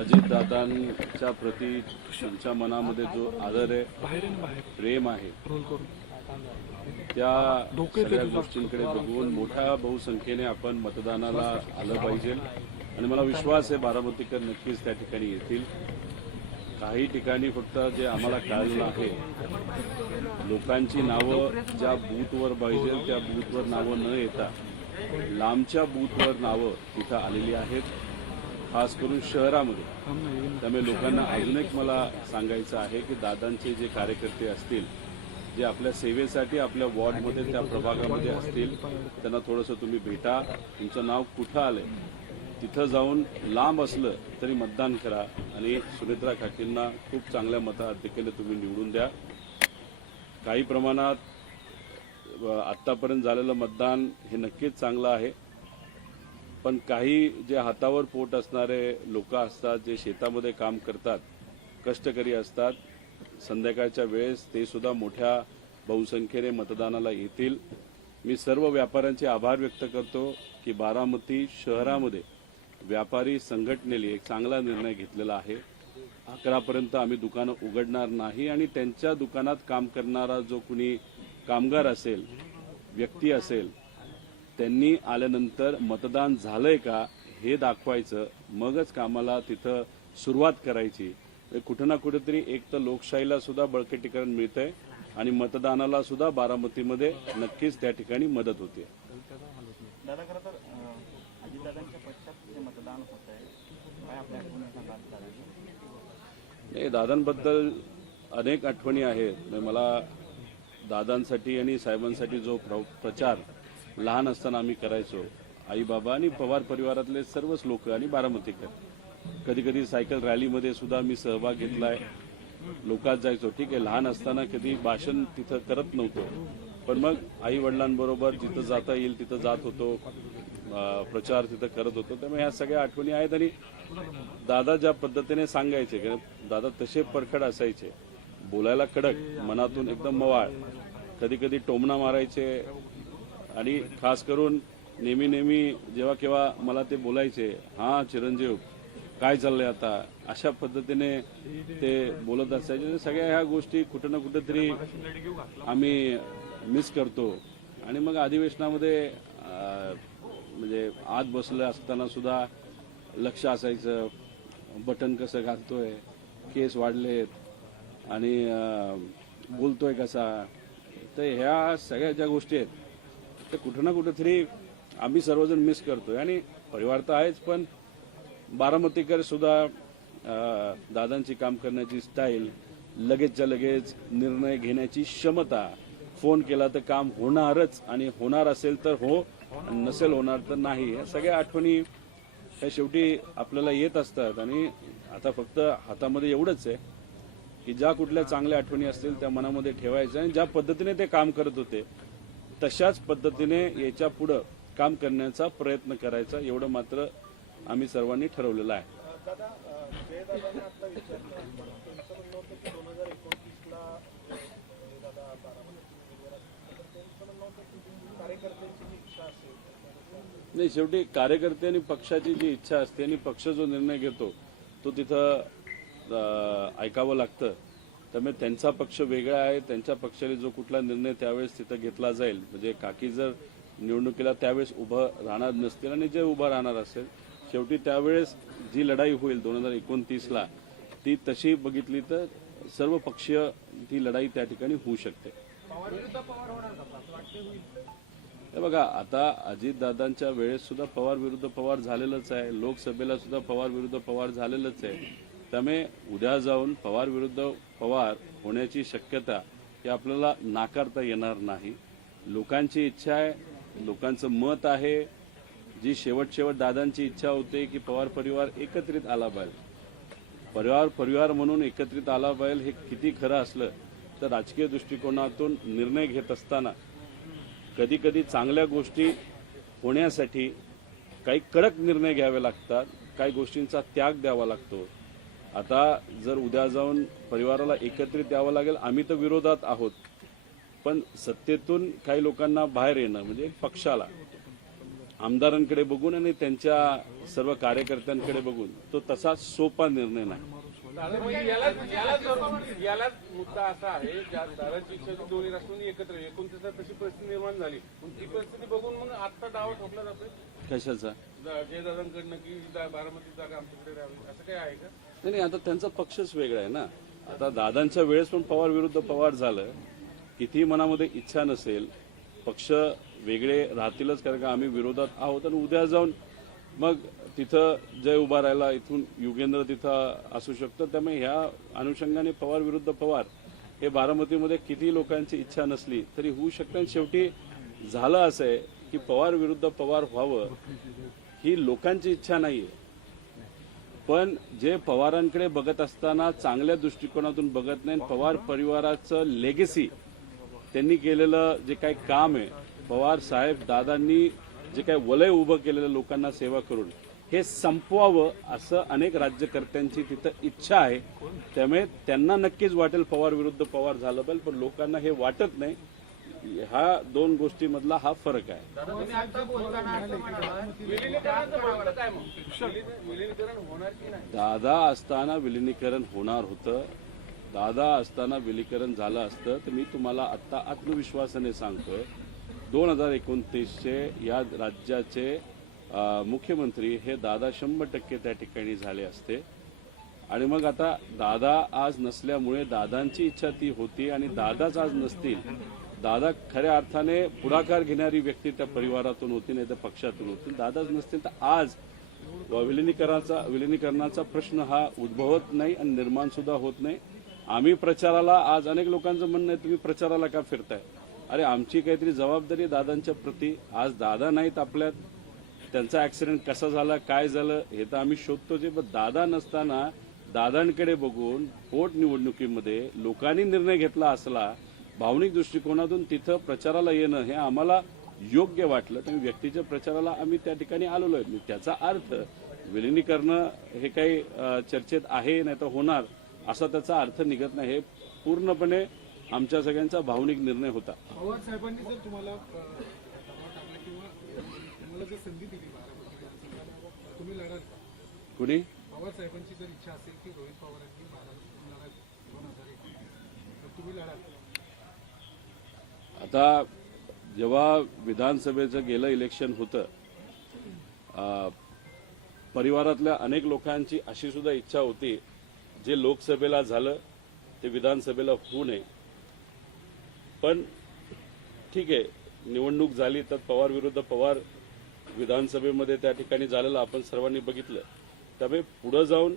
अजितदादांच्या प्रती त्यांच्या मनामध्ये जो आदर आहे, प्रेम आहे, त्या सगळ्या गोष्टींकडे बघून मोठ्या बहुसंख्येने आपण मतदानाला आलं पाहिजे आणि मला विश्वास आहे बारामतीकर नक्कीच त्या ठिकाणी येतील. काही ठिकाणी फक्त जे आम्हाला कळलं आहे, लोकांची नावं ज्या बूथवर पाहिजे त्या बूथवर नावं न येता लांबच्या बूथवर नावं तिथं आलेली आहेत, खास करून शहरामध्ये. त्यामुळे लोकांना अजून एक मला सांगायचं आहे की दादांचे जे कार्यकर्ते असतील, जे आपल्या सेवेसाठी आपल्या वॉर्डमध्ये त्या प्रभागामध्ये असतील, त्यांना थोडंसं तुम्ही भेटा. तुमचं नाव कुठं आलंय तिथं जाऊन लांब असलं तरी मतदान करा आणि सुनेत्रा खाकींना खूप चांगल्या मताधिक्याने तुम्ही निवडून द्या. काही प्रमाणात आत्तापर्यंत झालेलं मतदान हे नक्कीच चांगलं आहे, पण काही जे हातावर पोट असणारे लोक असतात, जे शेतामध्ये काम करतात, कष्टकरी असतात, संध्याकाळच्या वेळेस ते सुद्धा मोठ्या बहुसंख्येने मतदानाला येतील. मी सर्व व्यापाऱ्यांचे आभार व्यक्त करतो की बारामती शहरामध्ये व्यापारी संघटनेने एक चांगला निर्णय घेतलेला आहे. 11पर्यंत आम्ही दुकानं उघडणार नाही आणि त्यांच्या दुकानात काम करणारा जो कुणी कामगार असेल, व्यक्ती असेल, त्यांनी आल्यानंतर मतदान झालंय का हे दाखवायचं, मगच कामाला तिथं सुरुवात करायची. कुठं ना कुठेतरी एक तर लोकशाहीला सुद्धा बळकटीकरण मिळतंय आणि मतदानाला सुद्धा बारामतीमध्ये नक्कीच त्या ठिकाणी मदत होते. दादा, खरं तर अजितदादांच्या पश्चात जे मतदान होत आहे, काय आपल्या आठवणी सांगाल? नाही, दादांबद्दल अनेक आठवणी आहेत. मला दादांसाठी आणि साहेबांसाठी जो प्रचार लहान असताना आम्ही करायचो, आई बाबा आणि पवार परिवारातले सर्वच लोक आणि बारामतीकर, कधी कधी सायकल रॅलीमध्ये सुद्धा मी सहभाग घेतलाय, लोकात जायचो. ठीक आहे, लहान असताना कधी भाषण तिथं करत नव्हतो, पण मग आई वडिलांबरोबर जिथं जाता येईल तिथं जात होतो, प्रचार तिथं करत होतो. त्यामुळे ह्या सगळ्या आठवणी आहेत. आणि दादा ज्या पद्धतीने सांगायचे, दादा तसे परखड असायचे, बोलायला कडक, मनातून एकदम मवाळ, कधी कधी टोमणा मारायचे आणि खास करून नेहमी नेहमी जेव्हा केव्हा मला ते बोलायचे, हां चिरंजीव काय चाललंय आता, अशा पद्धतीने ते बोलत असायचे. सगळ्या ह्या गोष्टी कुठं ना कुठेतरी आम्ही मिस करतो. आणि मग अधिवेशनामध्ये म्हणजे आत बसलं असताना सुद्धा लक्ष असायचं, बटन कसं घालतोय, केस वाढलेत आणि बोलतोय कसा. तर ह्या सगळ्या ज्या गोष्टी आहेत ते कुठं ना कुठेतरी आम्ही सर्वजण मिस करतोय. आणि परिवार तर आहेच, पण बारामतीकर सुद्धा दादांची काम करण्याची स्टाईल, लगेचच्या लगेच निर्णय घेण्याची क्षमता, फोन केला तर काम होणारच आणि होणार असेल तर हो, नसेल होणार तर नाही. या सगळ्या आठवणी ह्या शेवटी आपल्याला येत असतात. आणि आता फक्त हातामध्ये एवढंच आहे की ज्या कुठल्या चांगल्या आठवणी असतील त्या मनामध्ये ठेवायच्या आणि ज्या पद्धतीने ते काम करत होते तशाच पद्धतीने याच्या पुढं काम करण्याचा प्रयत्न करायचा, एवढं मात्र आम्ही सर्वांनी ठरवलेलं आहे. नाही, शेवटी कार्यकर्ते आणि पक्षाची जी इच्छा असते आणि पक्ष जो निर्णय घेतो तो तिथं ऐकावं लागतं. त्यामुळे त्यांचा पक्ष वेगळा आहे, त्यांच्या पक्षाने जो कुठला निर्णय त्यावेळेस तिथं घेतला जाईल, म्हणजे काकी जर निवडणुकीला त्यावेळेस उभं राहणार नसतील आणि जे उभं राहणार असेल, शेवटी त्यावेळेस जी लढाई होईल 2029ला, ती तशी बघितली तर सर्व पक्षीय ती लढाई त्या ठिकाणी होऊ शकते. हे बघा, आता अजितदादांच्या वेळेस सुद्धा पवार विरुद्ध पवार झालेलंच आहे, लोकसभेला सुद्धा पवार विरुद्ध पवार झालेलंच आहे. त्यामुळे उद्या जाऊन पवार विरुद्ध पवार होण्याची शक्यता ही आपल्याला नाकारता येणार नाही. लोकांची इच्छा आहे, लोकांचं मत आहे, जी शेवट दादांची इच्छा होते की पवार परिवार एकत्रित आला पाहिजे, परिवार म्हणून एकत्रित आला पाहिजे. हे किती खरं असलं तर राजकीय दृष्टिकोनातून निर्णय घेत असताना कधी कधी चांगल्या गोष्टी होण्यासाठी काही कडक निर्णय घ्यावे लागतात, काही गोष्टींचा त्याग द्यावा लागतो. आता जर उद्या जाऊन परिवाराला एकत्रित यावं लागेल, आम्ही तर विरोधात आहोत, पण सत्तेतून काही लोकांना बाहेर येणं म्हणजे पक्षाला आमदारांकडे बघून आणि त्यांच्या सर्व कार्यकर्त्यांकडे बघून तो तसा सोपा निर्णय नाही. म्हणजे यालाच मुद्दा असा आहे ज्या दादाची इच्छा होती दोन्ही राष्ट्रांनी एकत्र 29 तशी परिस्थिती निर्माण झाली. पण ती परिस्थिती बघून मग आता डाव ठोकला जातोय कशाचा? जयदादांकडनं की बारामती जागा आमच्याकडे राहावी असं काय आहे का? नाही, आता त्यांचा पक्षच वेगळा आहे ना. आता दादांच्या वेळेस पण पवार विरुद्ध पवार झालं. कितीही मनामध्ये इच्छा नसेल, पक्ष वेगळे राहतीलच, कारण का आम्ही विरोधात आहोत. आणि उद्या जाऊन मग तिथं जय उभा राहिला, इथून युगेंद्र तिथं असू शकतं. त्यामुळे ह्या अनुषंगाने पवार विरुद्ध पवार हे बारामतीमध्ये किती लोकांची इच्छा नसली तरी होऊ शकतं. आणि शेवटी झालं असं आहे की पवार विरुद्ध पवार व्हावं ही लोकांची इच्छा नाहीये. पण जे पवारांकडे बघत असताना चांगल्या दृष्टिकोनातून बघत नाही, पवार परिवाराचं लेगेसी, त्यांनी केलेलं जे काही काम आहे, पवार साहेब दादांनी जे काही वलय उभं केलेलं लोकांना सेवा करून हे संपवावं असं अनेक राज्यकर्त्यांची तिथं इच्छा आहे. त्यामुळे त्यांना नक्कीच वाटेल पवार विरुद्ध पवार झालं पाहिजे, पण लोकांना हे वाटत नाही. ह्या दोन गोष्टीमधला हा फरक आहे. दादा असताना विलिनीकरण होणार होतं. दादा असताना विलीकरण झालं असतं तर मी तुम्हाला आत्ता आत्मविश्वासाने सांगतोय 2029चे या राज्याचे मुख्यमंत्री हे दादा 100% त्या ठिकाणी झाले असते. आणि मग आता दादा आज नसल्यामुळे दादांची इच्छा ती होती आणि दादाच आज नसतील. दादा खऱ्या अर्थाने पुढाकार घेणारी व्यक्ती त्या परिवारातून होती, नाही तर पक्षातून होती. दादाच नसतील तर आज विलिनीकरणाचा प्रश्न हा उद्भवत नाही आणि निर्माण सुद्धा होत नाही. आम्ही प्रचाराला, आज अनेक लोकांचं म्हणणं आहे तुम्ही प्रचाराला का फिरताय? अरे आमची काहीतरी जबाबदारी दादांच्या प्रती. आज दादा नाहीत आपल्यात, त्यांचा ऍक्सिडेंट कसा झाला, काय झालं हे तर आम्ही शोधतोच. पण दादा नसताना दादांकडे बघून पोटनिवडणुकीमध्ये लोकांनी निर्णय घेतला असला भावनिक दृष्टिकोनातून तिथं प्रचाराला येणं हे आम्हाला योग्य वाटलं. तर व्यक्तीच्या प्रचाराला आम्ही त्या ठिकाणी आलेलो आहे. त्याचा अर्थ विलिनीकरण हे काही चर्चेत आहे नाही तर होणार असा त्याचा अर्थ निघत नाही. हे पूर्णपणे आमच्या सगळ्यांचा भावनिक निर्णय होता. पवार साहेबांनी जर तुम्हाला टाकलं किंवा तुम्हाला जर संधी दिली बारामती तुम्ही लढाल का? कुणी? पवार साहेबांची जर इच्छा असेल की रोहित पवारांनी बारामती लढाल 2001 तर तुम्ही लढाल का? आता जेव्हा विधानसभेचं गेलं इलेक्शन होतं, परिवारातल्या अनेक लोकांची अशी सुद्धा इच्छा होती जे लोकसभेला झालं ते विधानसभेला होऊ नये. पण ठीक आहे, निवडणूक झाली तर पवार विरुद्ध पवार विधानसभेमध्ये त्या ठिकाणी झालेलं आपण सर्वांनी बघितलं. त्यामुळे पुढे जाऊन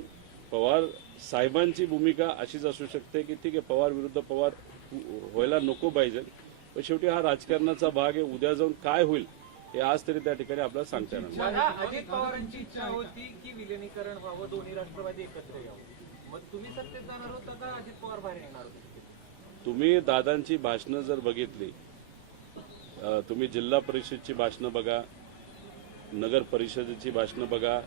पवार साहेबांची भूमिका अशीच असू शकते की ठीक आहे पवार विरुद्ध पवार व्हायला नको पाहिजे, पण शेवटी हा राजकारणाचा भाग आहे. उद्या जाऊन काय होईल हे आज तरी त्या ठिकाणी आपल्याला सांगता येणार नाही. अजित पवारांची इच्छा होती की विलिनीकरण व्हावं, दोन्ही राष्ट्रवादी एकत्र यावं. मग तुम्ही सत्तेत जाणार होता का अजित पवार बाहेर येणार होते? तुम्ही दादांची भाषणं जर बघितली, तुम्ही जिल्हा परिषदची भाषणं बघा, नगर परिषदेची भाषणं बघा,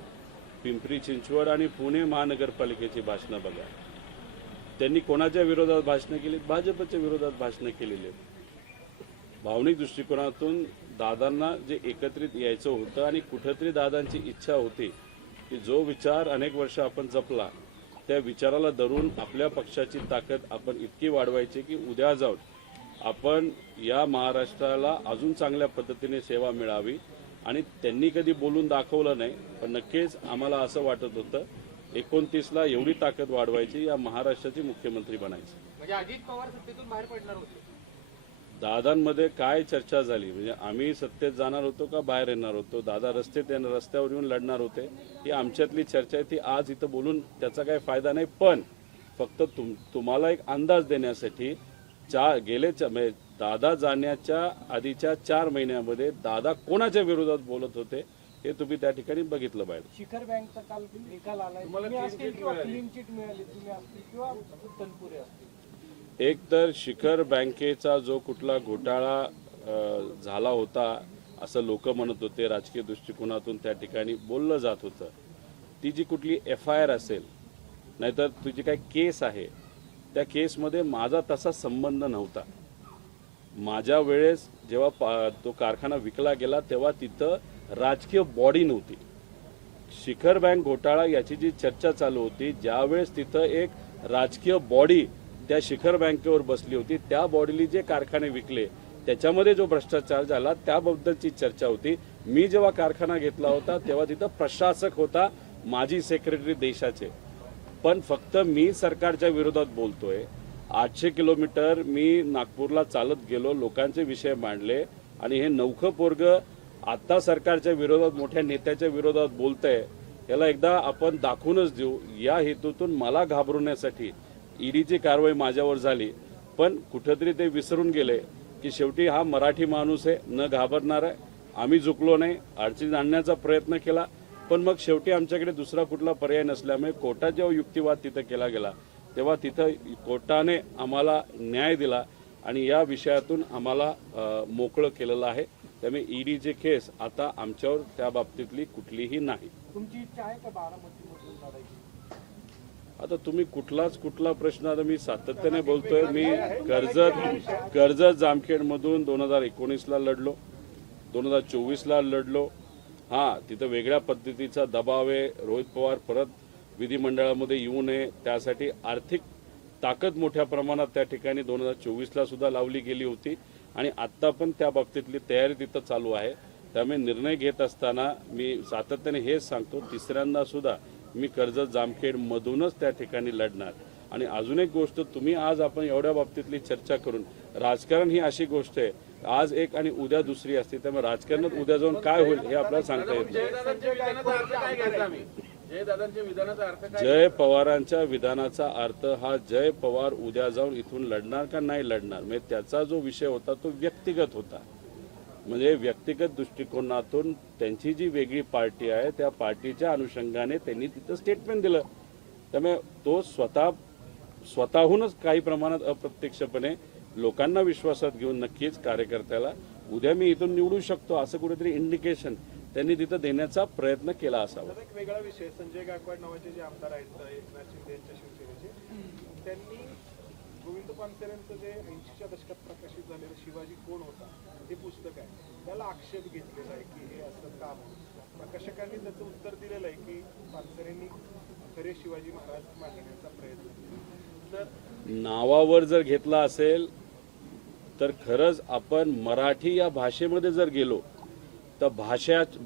पिंपरी चिंचवड आणि पुणे महानगरपालिकेची भाषणं बघा. त्यांनी कोणाच्या विरोधात भाषणं केली? भाजपच्या विरोधात भाषणं केलेली आहेत. भावनिक दृष्टिकोनातून दादांना जे एकत्रित यायचं होतं आणि कुठेतरी दादांची इच्छा होती की जो विचार अनेक वर्ष आपण जपला त्या विचाराला धरून आपल्या पक्षाची ताकद आपण इतकी वाढवायची की उद्या जाऊन आपण या महाराष्ट्राला अजून चांगल्या पद्धतीने सेवा मिळावी. आणि त्यांनी कधी बोलून दाखवलं नाही, पण नक्कीच आम्हाला असं वाटत होतं 29ला एवढी ताकद वाढवायची, या महाराष्ट्राचे मुख्यमंत्री बनायचे. म्हणजे अजित पवार सत्तेतून बाहेर पडणार होते. दादांमध्ये काय चर्चा झाली? म्हणजे आम्ही सत्तेत जाणार होतो का बाहेर येणार होतो? दादा रस्त्यावर येऊन लढणार होते, ही आमच्यातली चर्चा आहे. ती आज इथं बोलून त्याचा काही फायदा नाही. पण फक्त तुम्हाला एक अंदाज देण्यासाठी दादा जाण्याच्या आधीच्या 4 महिन्यामध्ये दादा कोणाच्या विरोधात बोलत होते हे तुम्ही त्या ठिकाणी बघितलं पाहिजे. शिखर बँकचा काल निकाल आलाय, तुम्ही असतील किंवा क्लीन चिट मिळाली, तुम्ही असतील किंवा तनपुरे असतील. एक तर शिखर बँकेचा जो कुठला घोटाळा झाला होता असं लोक म्हणत होते, राजकीय दृष्टिकोनातून त्या ठिकाणी बोललं जात होतं. ती जी कुठली FIR असेल नाहीतर तुझी काय केस आहे, त्या केसमध्ये माझा तसा संबंध नव्हता. माझ्या वेळेस जेव्हा तो कारखाना विकला गेला तेव्हा तिथं राजकीय बॉडी नव्हती. शिखर बँक घोटाळा याची जी चर्चा चालू होती, ज्यावेळेस तिथं एक राजकीय बॉडी त्या शिखर बँकेवर बसली होती, त्या बॉडीने जे कारखाने विकले त्याच्यामध्ये जो भ्रष्टाचार झाला त्याबद्दलची चर्चा होती. मी जेव्हा कारखाना घेतला होता तेव्हा तिथं प्रशासक होता माजी सेक्रेटरी देशाचे. पण फक्त मी सरकारच्या विरोधात बोलतोय. 800 किलोमीटर मी नागपूरला चालत गेलो, लोकांचे विषय मांडले आणि हे नवखं पोरग आता सरकारच्या विरोधात मोठ्या नेत्याच्या विरोधात बोलतंय. याला एकदा आपण दाखवूनच देऊ. या हेतूतून मला घाबरवण्यासाठी ईडीची कारवाई माझ्यावर झाली. पण कुठेतरी ते विसरून गेले की शेवटी हा मराठी माणूस आहे, न घाबरणार आहे. आम्ही झुकलो नाही, अडचणीत आणण्याचा प्रयत्न केला. पण मग शेवटी आमच्याकडे दुसरा कुठला पर्याय नसल्यामुळे कोर्टात जेव्हा युक्तिवाद तिथं केला गेला तेव्हा तिथं कोर्टाने आम्हाला न्याय दिला आणि या विषयातून आम्हाला मोकळं केलेलं आहे. त्यामुळे ईडीची केस आता आमच्यावर त्या बाबतीतली कुठलीही नाही. तुमची इच्छा आहे का बारामतीमधून लढायची? आता तुम्ही कुठला प्रश्न, आता मी सातत्याने बोलतोय. मी कर्जत जामखेडमधून 2019ला लढलो, 2024ला लढलो. हा, तिथं वेगळ्या पद्धतीचा दबाव आहे. रोहित पवार परत विधिमंडळामध्ये येऊ नये त्यासाठी आर्थिक ताकद मोठ्या प्रमाणात त्या ठिकाणी 2024ला सुद्धा लावली गेली होती आणि आत्ता पण त्या बाबतीतली तयारी तिथं चालू आहे. त्यामुळे निर्णय घेत असताना मी सातत्याने हेच सांगतो, तिसऱ्यांदा सुद्धा मी कर्जत जामखेड मधूनच त्या ठिकाणी लढणार. आणि अजून एक गोष्ट, तुम्ही आज आपण एवढ्या बाबतीतली चर्चा करून, राजकारण ही अशी गोष्ट आहे, आज एक आणि उद्या दुसरी असते. त्यामुळे राजकारणात उद्या जाऊन काय होईल हे आपल्याला सांगता येत नाही. जयदादांच्या विधानाचा अर्थ काय घ्यायचा आम्ही? जयदादांच्या विधानाचा अर्थ काय? जय पवारांच्या विधानाचा अर्थ हा, जय पवार उद्या जाऊन इथून लढणार का नाही लढणार, म्हणजे त्याचा जो विषय होता तो व्यक्तिगत होता. म्हणजे व्यक्तिगत दृष्टिकोनातून त्यांची जी वेगळी पार्टी आहे त्या पार्टीच्या अनुषंगाने त्यांनी तिथं स्टेटमेंट दिलं. त्यामुळे तो स्वतःहूनच काही प्रमाणात अप्रत्यक्षपणे लोकांना विश्वासात घेऊन नक्कीच कार्यकर्त्याला उद्या मी इथून निवडू शकतो असं कुठेतरी इंडिकेशन त्यांनी तिथं देण्याचा प्रयत्न केला असावा. एक वेगळा विषय, संजय गायकवाड नावाचे जे आमदार आहेत एकनाथ शिंदे यांच्या शिवसेनेचे, त्यांनी गोविंद पानसरेंचं जे 80च्या दशकात प्रकाशित झालेलं शिवाजी कोण होता हे पुस्तक आहे, त्याला आक्षेप घेतलेला आहे की हे असं काम. प्रकाशकांनी त्याचं उत्तर दिलेलं आहे की पानसरेंनी खरे शिवाजी महाराज मांडण्याचा प्रयत्न केला. तर नावावर जर घेतला असेल तर खरंच आपण मराठी या भाषेमध्ये जर गेलो तर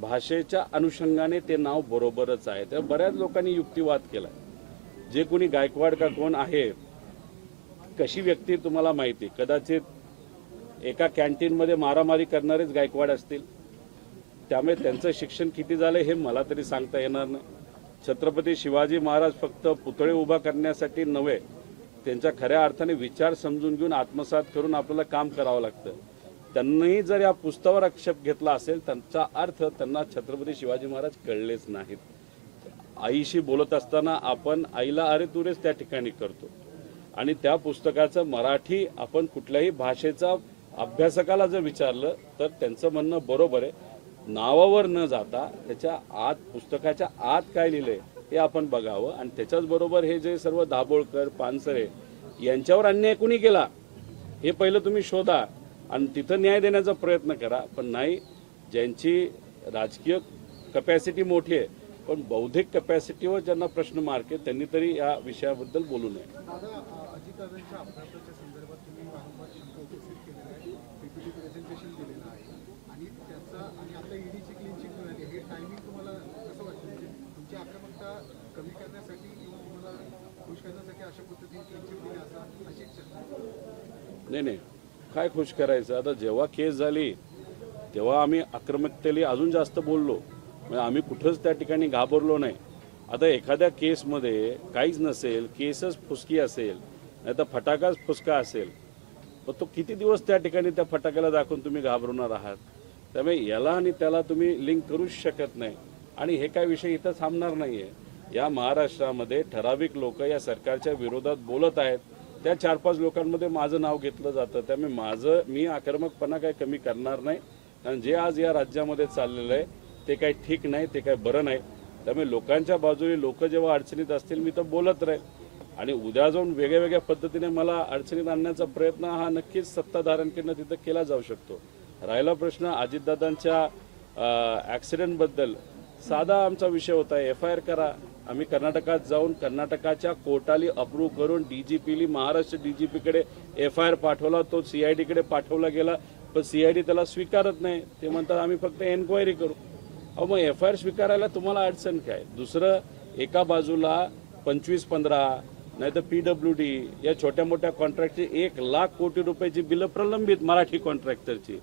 भाषेच्या अनुषंगाने ते नाव बरोबरच आहे. तर बऱ्याच लोकांनी युक्तिवाद केला. जे कोणी गायकवाड का कोण आहे, कशी व्यक्ती तुम्हाला माहिती, कदाचित एका कॅन्टीनमध्ये मारामारी करणारेच गायकवाड असतील. त्यामुळे त्यांचं शिक्षण किती झालं हे मला तरी सांगता येणार नाही. छत्रपती शिवाजी महाराज फक्त पुतळे उभा करण्यासाठी नव्हे, त्यांच्या खऱ्या अर्थाने विचार समजून घेऊन आत्मसात करून आपल्याला काम करावं लागतं. त्यांनी जर या पुस्तकावर आक्षेप घेतला असेल त्यांचा अर्थ त्यांना छत्रपती शिवाजी महाराज कळलेच नाहीत. आईशी बोलत असताना आपण आईला अरे तुरेच त्या ठिकाणी करतो आणि त्या पुस्तकाचं मराठी आपण कुठल्याही भाषेचा अभ्यासकाला जर विचारलं तर त्यांचं म्हणणं बरोबर आहे. नावावर न जाता त्याच्या आत, पुस्तकाच्या आत काय लिहिलंय हे आपण बघावं आणि त्याच्याच बरोबर हे जे सर्व दाभोळकर, पानसरे यांच्यावर अन्याय कुणी केला हे पहिलं तुम्ही शोधा आणि तिथं न्याय देण्याचा प्रयत्न करा. पण नाही, ज्यांची राजकीय कपॅसिटी मोठी आहे पण बौद्धिक कपॅसिटीवर ज्यांना प्रश्न मार्क आहे त्यांनी तरी या विषयाबद्दल बोलू नये. दादा, अजितदादांच्या अपघाताच्या संदर्भात तुम्ही वारंवार शंका उपस्थित केलेला आहे, पीपीटी प्रेझेंटेशन दिलेलं आहे आणि त्याचा आणि आता ईडीची क्लीन चिट मिळाली, हे टायमिंग तुम्हाला कसं वाटतं? म्हणजे तुमची आक्रमकता कमी करण्यासाठी किंवा तुम्हाला खुश करण्यासाठी अशा पद्धतीने क्लीन चिट दिली असं अशी चर्चा? नाही, काय खुश करायचं. आता जेव्हा केस झाली तेव्हा आम्ही आक्रमकतेने अजून जास्त बोललो. म्हणजे आम्ही कुठंच त्या ठिकाणी घाबरलो नाही. आता एखाद्या केसमध्ये काहीच नसेल, केसच फुसकी असेल, नाही तर फटाकाच फुसका असेल, पण तो किती दिवस त्या ठिकाणी त्या फटाक्याला दाखवून तुम्ही घाबरवणार आहात. त्यामुळे याला आणि त्याला तुम्ही लिंक करूच शकत नाही आणि हे काय विषय इथं थांबणार नाही आहे. या महाराष्ट्रामध्ये ठराविक लोक या सरकारच्या विरोधात बोलत आहेत, त्या 4-5 लोकांमध्ये माझं नाव घेतलं जातं. त्यामुळे मी आक्रमकपणा काही कमी करणार नाही. कारण जे आज या राज्यामध्ये चाललेलं आहे ते काही ठीक नाही, ते काही बरं नाही. त्यामुळे लोकांच्या बाजूने लोक जेव्हा अडचणीत असतील मी तर बोलत राहील आणि उद्या जाऊन वेगळ्या वेगळ्या पद्धतीने मला अडचणीत आणण्याचा प्रयत्न हा नक्कीच सत्ताधाऱ्यांकडनं तिथं केला जाऊ शकतो. राहिला प्रश्न अजितदादांच्या ॲक्सिडेंटबद्दल साधा आमचा विषय होता, FIR करा. आम्ही कर्नाटकात जाऊन कर्नाटकाच्या कोर्टाली अप्रूव्ह करून DGPली महाराष्ट्र DGPकडे FIR पाठवला, तो CIDकडे पाठवला गेला, पण CID त्याला स्वीकारत नाही. ते म्हणतात आम्ही फक्त एन्क्वायरी करू. अहो मग FIR स्वीकारायला तुम्हाला अडचण काय? दुसरं, एका बाजूला 25-15 नाही तर PWD या छोट्या मोठ्या कॉन्ट्रॅक्टची 1,00,000 कोटी रुपयाची बिलं प्रलंबित मराठी कॉन्ट्रॅक्टरची.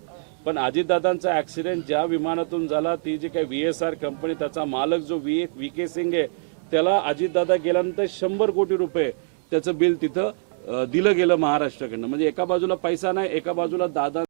पण अजितदादांचा ॲक्सिडेंट ज्या विमानातून झाला, ती जी काही VSR कंपनी, त्याचा मालक जो VK सिंग आहे, त्याला अजितदादा गेल्यानंतर 100 कोटी रुपये त्याचं बिल तिथं दिलं गेलं महाराष्ट्राकडनं. म्हणजे एका बाजूला पैसा नाही, एका बाजूला दादा